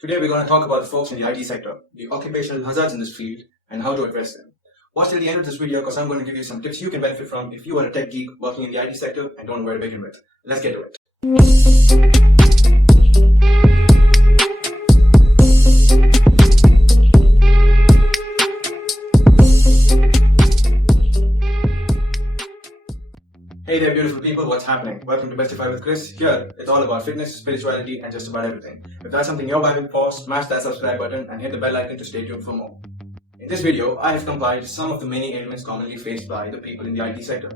Today we're going to talk about the folks in the IT sector, the occupational hazards in this field, and how to address them. Watch till the end of this video because I'm going to give you some tips you can benefit from if you are a tech geek working in the IT sector and don't know where to begin with. Let's get to it. Hey there beautiful people, what's happening? Welcome to Bestify with Chris. Here, it's all about fitness, spirituality and just about everything. If that's something you're vibing for, smash that subscribe button and hit the bell icon to stay tuned for more. In this video, I have compiled some of the many ailments commonly faced by the people in the IT sector.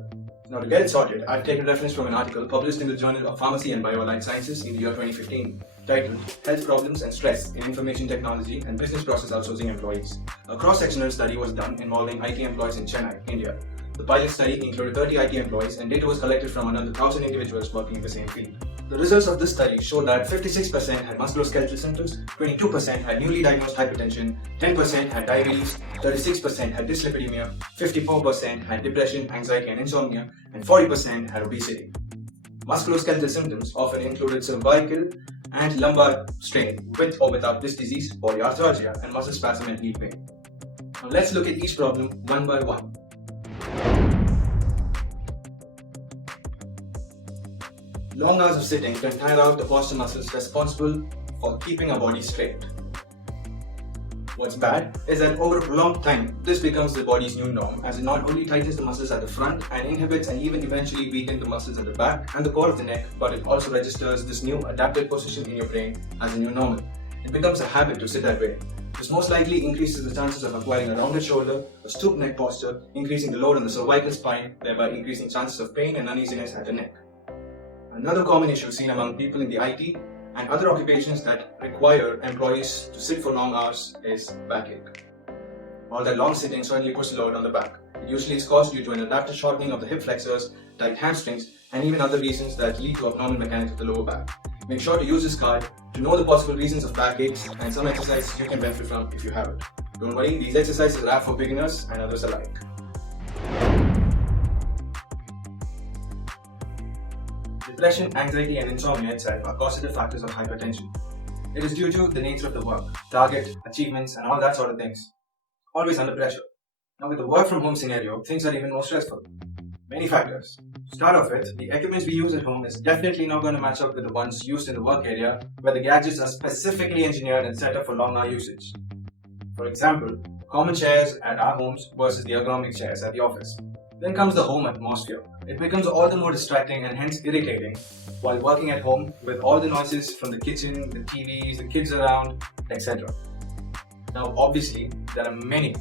Now to get it sorted, I've taken reference from an article published in the Journal of Pharmacy and Bioallied Sciences in the year 2015, titled Health Problems and Stress in Information Technology and Business Process Outsourcing Employees. A cross-sectional study was done involving IT employees in Chennai, India. The pilot study included 30 IT employees and data was collected from another 1,000 individuals working in the same field. The results of this study showed that 56% had musculoskeletal symptoms, 22% had newly diagnosed hypertension, 10% had diabetes, 36% had dyslipidemia, 54% had depression, anxiety and insomnia, and 40% had obesity. Musculoskeletal symptoms often included cervical and lumbar strain with or without disc disease, polyarthralgia, and muscle spasm and heel pain. Now let's look at each problem one by one. Long hours of sitting can tire out the posture muscles responsible for keeping our body straight. What's bad is that over a prolonged time, this becomes the body's new norm as it not only tightens the muscles at the front and inhibits and even eventually weakens the muscles at the back and the core of the neck, but it also registers this new adapted position in your brain as a new normal. It becomes a habit to sit that way. This most likely increases the chances of acquiring a rounded shoulder, a stooped neck posture, increasing the load on the cervical spine, thereby increasing chances of pain and uneasiness at the neck. Another common issue seen among people in the IT and other occupations that require employees to sit for long hours is backache. All that long sitting certainly puts a load on the back. It usually is caused due to an adaptive shortening of the hip flexors, tight hamstrings, and even other reasons that lead to abnormal mechanics of the lower back. Make sure to use this card to know the possible reasons of backaches and some exercises you can benefit from if you have it. Don't worry, these exercises are for beginners and others alike. Depression, anxiety and insomnia itself are causative factors of hypertension. It is due to the nature of the work, target, achievements and all that sort of things. Always under pressure. Now with the work from home scenario, things are even more stressful. Many factors. To start off with, the equipment we use at home is definitely not going to match up with the ones used in the work area where the gadgets are specifically engineered and set up for long hour usage. For example, common chairs at our homes versus the ergonomic chairs at the office. Then comes the home atmosphere. It becomes all the more distracting and hence irritating while working at home with all the noises from the kitchen, the TVs, the kids around, etc. Now obviously, there are many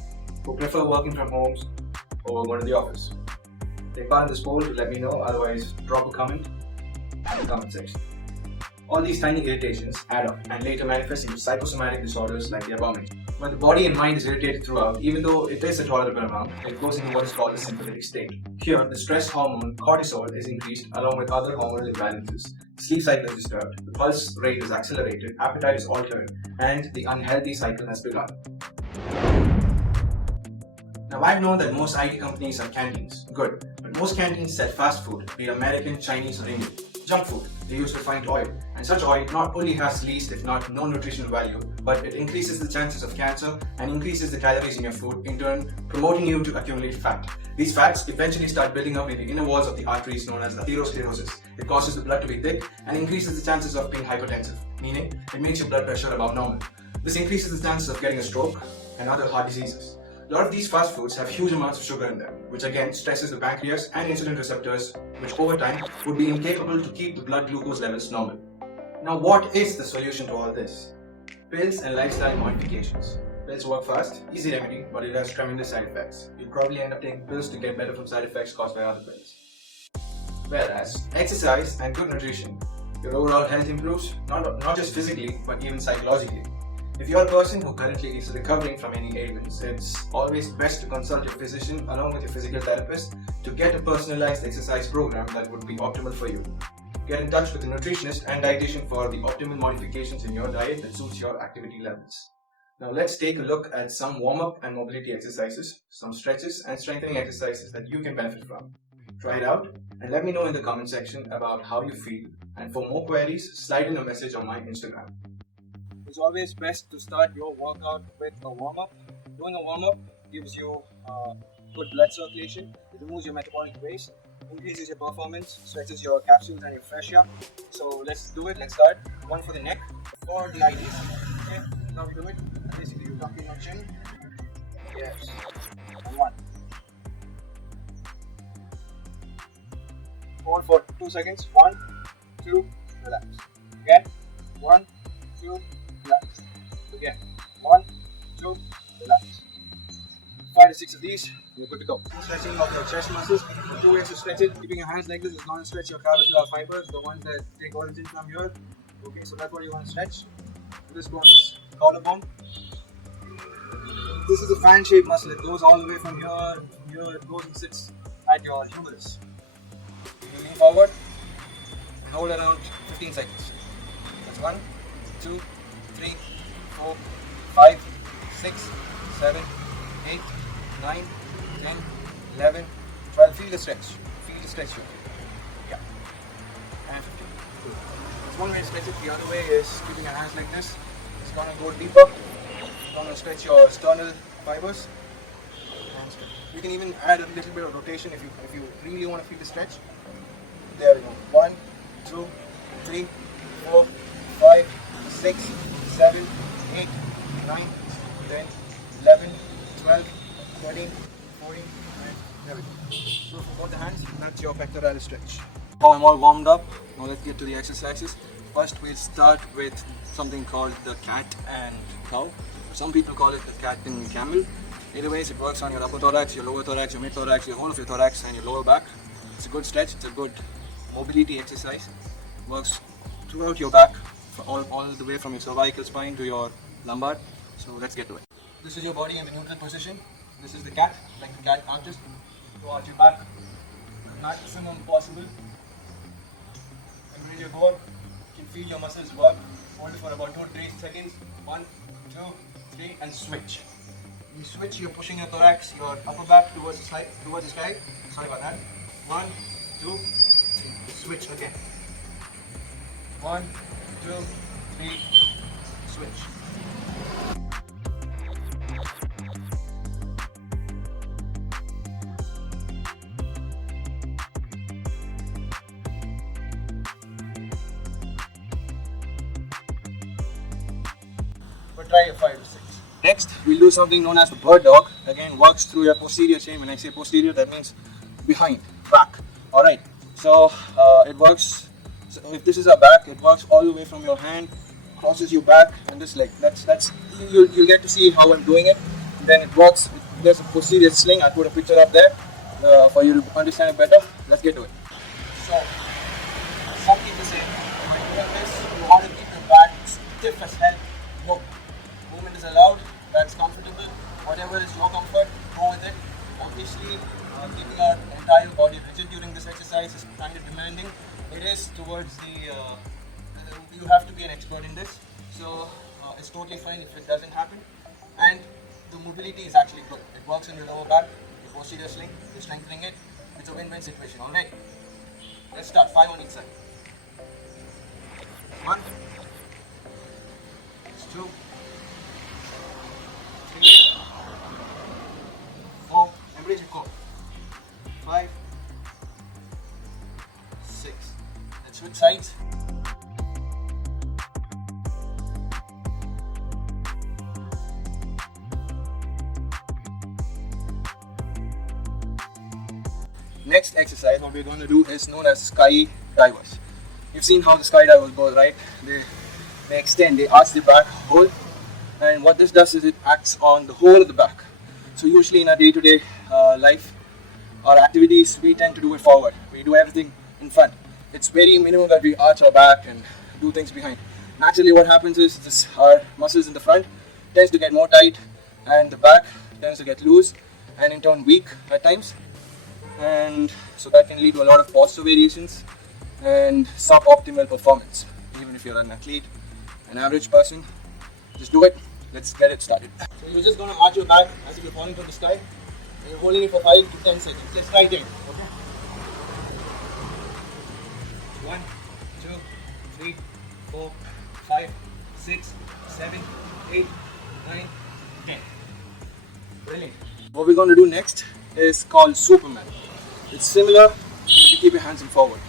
who prefer working from homes over going to the office. Take part in this poll to let me know, otherwise drop a comment in the comment section. All these tiny irritations add up and later manifest into psychosomatic disorders like the above mentioned. When the body and mind is irritated throughout, even though it is a tolerable amount, it goes into what is called a sympathetic state. Here, the stress hormone cortisol is increased along with other hormonal imbalances. The sleep cycle is disturbed, the pulse rate is accelerated, appetite is altered, and the unhealthy cycle has begun. Now I've known that most IT companies have canteens. Good. But most canteens sell fast food, be it American, Chinese or Indian. Junk food. They use refined oil. And such oil not only has least if not no nutritional value, but it increases the chances of cancer and increases the calories in your food, in turn promoting you to accumulate fat. These fats eventually start building up in the inner walls of the arteries known as atherosclerosis. It causes the blood to be thick and increases the chances of being hypertensive, meaning it makes your blood pressure above normal. This increases the chances of getting a stroke and other heart diseases. A lot of these fast foods have huge amounts of sugar in them, which again stresses the pancreas and insulin receptors, which over time would be incapable to keep the blood glucose levels normal. Now what is the solution to all this? Pills and lifestyle modifications. Pills work fast, easy remedy, but it has tremendous side effects. You'll probably end up taking pills to get better from side effects caused by other pills. Whereas exercise and good nutrition, your overall health improves, not just physically, but even psychologically. If you're a person who currently is recovering from any ailments, it's always best to consult your physician along with your physical therapist to get a personalized exercise program that would be optimal for you. Get in touch with a nutritionist and dietitian for the optimal modifications in your diet that suits your activity levels. Now let's take a look at some warm-up and mobility exercises, some stretches and strengthening exercises that you can benefit from. Try it out and let me know in the comment section about how you feel, and for more queries, slide in a message on my Instagram. it's always best to start your workout with a warm-up. Doing a warm-up gives you good blood circulation, it removes your metabolic waste, increases your performance, stretches your capsules and your fascia. So let's do it. Let's start. One for the neck, for the IDs. Okay, now we do it. Basically, you tuck in your chin. Yes. And one. Hold for 2 seconds. 1, 2, relax. Again. 1, 2, relax. Again. 1, 2, relax. 5 to 6 of these, you're good to go. Stretching of your chest muscles. The 2 ways to stretch it. Keeping your hands like this is going to stretch your clavicular fibers, the ones that take origin from here. Okay, so that's what you want to stretch. This go on this collarbone. This is a fan shaped muscle. It goes all the way from here, it goes and sits at your humerus. You lean forward, hold around 15 seconds. That's 1, 2, 3, 4, 5, 6, 7, 8, 9, 10, 11, 12. Feel the stretch. Feel the stretch here. Yeah. And 15. Good. That's one way to stretch it. The other way is keeping your hands like this. It's going to go deeper. It's going to stretch your sternal fibers. You can even add a little bit of rotation if you really want to feel the stretch. There we go. 1, 2, 3, 4, 5, 6, 7, 8, 9, 10, 11, 12, 13, 14, and there we go. So for both the hands, that's your pectoralis stretch. Now I'm all warmed up. Now let's get to the exercises. First we'll start with something called the cat and cow. Some people call it the cat and camel. Either ways, it works on your upper thorax, your lower thorax, your mid thorax, your whole of your thorax and your lower back. It's a good stretch, it's a good mobility exercise. Works throughout your back, all the way from your cervical spine to your lumbar. So let's get to it. This is your body in the neutral position. This is the cat, like the cat arches. So arch your back, maximum possible. And when you go up, you can feel your muscles work. Hold it for about 2 to 3 seconds. 1, 2, 3, and switch. You switch, you're pushing your thorax, your upper back towards the side, Sorry about that. 1, 2, 3. Switch again. 1, 2, 3. Switch. But try your 5 to 6. Next, we'll do something known as the bird dog. Again, works through your posterior chain. When I say posterior, that means behind, back. Alright, so it works. So if this is a back, it works all the way from your hand, crosses your back and this leg. That's you'll get to see how I'm doing it. And then it works. There's a posterior sling. I'll put a picture up there for you to understand it better. Let's get to it. So, some people say when you're doing this, you want to keep your back stiff as hell. No. Movement is allowed, that's comfortable, whatever is your comfort, go with it. Obviously, keeping our entire body rigid during this exercise is kind of demanding. It is towards the, you have to be an expert in this, so it's totally fine if it doesn't happen. And the mobility is actually good. It works in your lower back, your posterior sling, you're strengthening it. It's a win-win situation, alright? Let's start, 5 on each side. 1, 2, 3, 4, everybody should go. 5, 6. Let's switch sides. Next exercise, what we're going to do is known as sky divers. You've seen how the skydivers go, right? They extend, they arch the back whole, and what this does is it acts on the whole of the back. So usually in our day-to-day life, our activities, we tend to do it forward. We do everything in front. It's very minimum that we arch our back and do things behind. Naturally what happens is our muscles in the front tends to get more tight and the back tends to get loose and in turn weak at times. And so that can lead to a lot of posture variations and suboptimal performance. Even if you're an athlete, an average person, just do it. Let's get it started. So you're just going to arch your back as if you're falling from the sky. And you're holding it for 5 to 10 seconds. Let's try it. Okay? 1, 2, 3, 4, 5, 6, 7, 8, 9, 10. Brilliant. What we're going to do next is called Superman. It's similar, but you keep your hands in forward.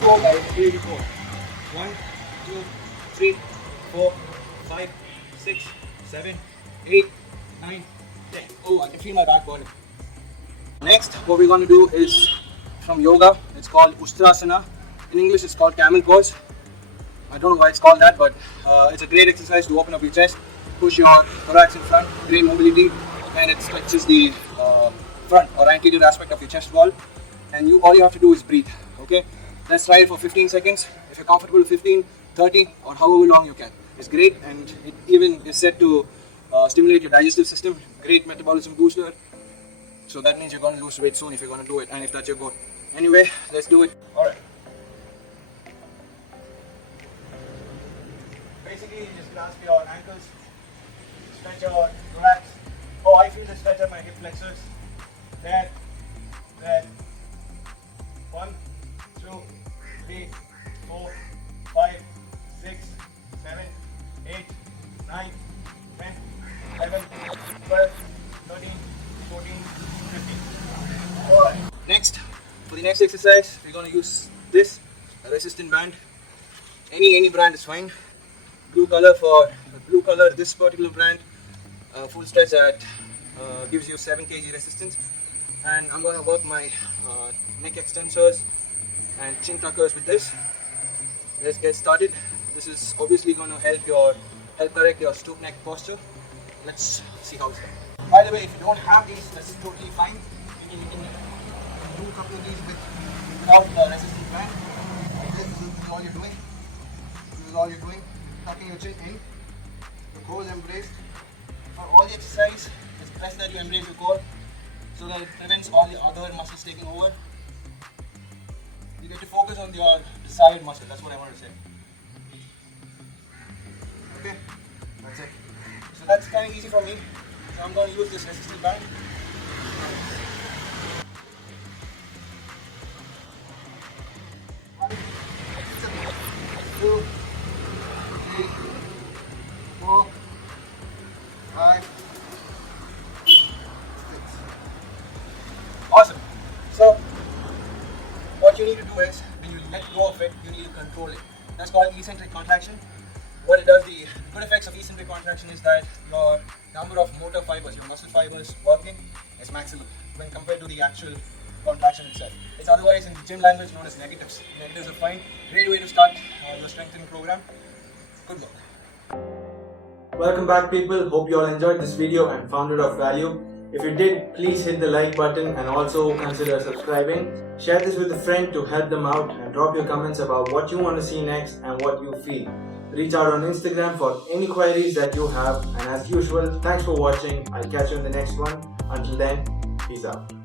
Go, guys. Here you go. 1, 2, 3, 4, 5, 6, 7, 8, 9, 10. Oh, I can feel my back burning. Next, what we're going to do is from yoga. It's called Ustrasana. In English, it's called camel pose. I don't know why it's called that, but it's a great exercise to open up your chest, push your thorax in front, great mobility, and it stretches the front or anterior aspect of your chest wall. And all you have to do is breathe. Okay, let's try it for 15 seconds. If you're comfortable, 15, 30, or however long you can. It's great, and it even is said to stimulate your digestive system. Great metabolism booster. So that means you're going to lose weight soon if you're going to do it, and if that's your goal. Anyway, let's do it. Alright. Basically, you just grasp your ankles, stretch your thorax. Oh, I feel the stretch at my hip flexors. There. 1, 2, 3, 4, 5, 6, 7, 8, 9, 10, 11, 12, 13, 14, 15. Alright. Next, for the next exercise, we're going to use this, a resistant band. Any brand is fine. Blue color, this particular brand, full stretch at gives you 7 kg resistance. And I'm going to work my neck extensors and chin tuckers with this. Let's get started. This is obviously going to help correct your stoop neck posture. Let's see how it's done. By the way, if you don't have these, that's totally fine. You can do a couple of these without the resistance band. This is all you're doing. This is all you're doing. Tucking your chin in. The core is embraced. For all the exercise, it's best that you embrace the core so that it prevents all the other muscles taking over. You get to focus on your desired muscle. That's what I want to say. Okay, that's it. So that's kind of easy for me. So I'm going to use this resistance band. 2, 3, 4, 5, 6. Awesome. So what you need to do is, when you let go of it, you need to control it. That's called eccentric contraction. What it does, the good effects of eccentric contraction is that your number of motor fibers, your muscle fibers working is maximum when compared to the actual contraction itself. It's otherwise in gym language known as negatives. Negatives are fine. Great way to start your strengthening program. Good work. Welcome back, people. Hope you all enjoyed this video and found it of value. If you did, please hit the like button and also consider subscribing. Share this with a friend to help them out, and drop your comments about what you want to see next and what you feel. Reach out on Instagram for any queries that you have, and as usual, thanks for watching. I'll catch you in the next one. Until then, peace out.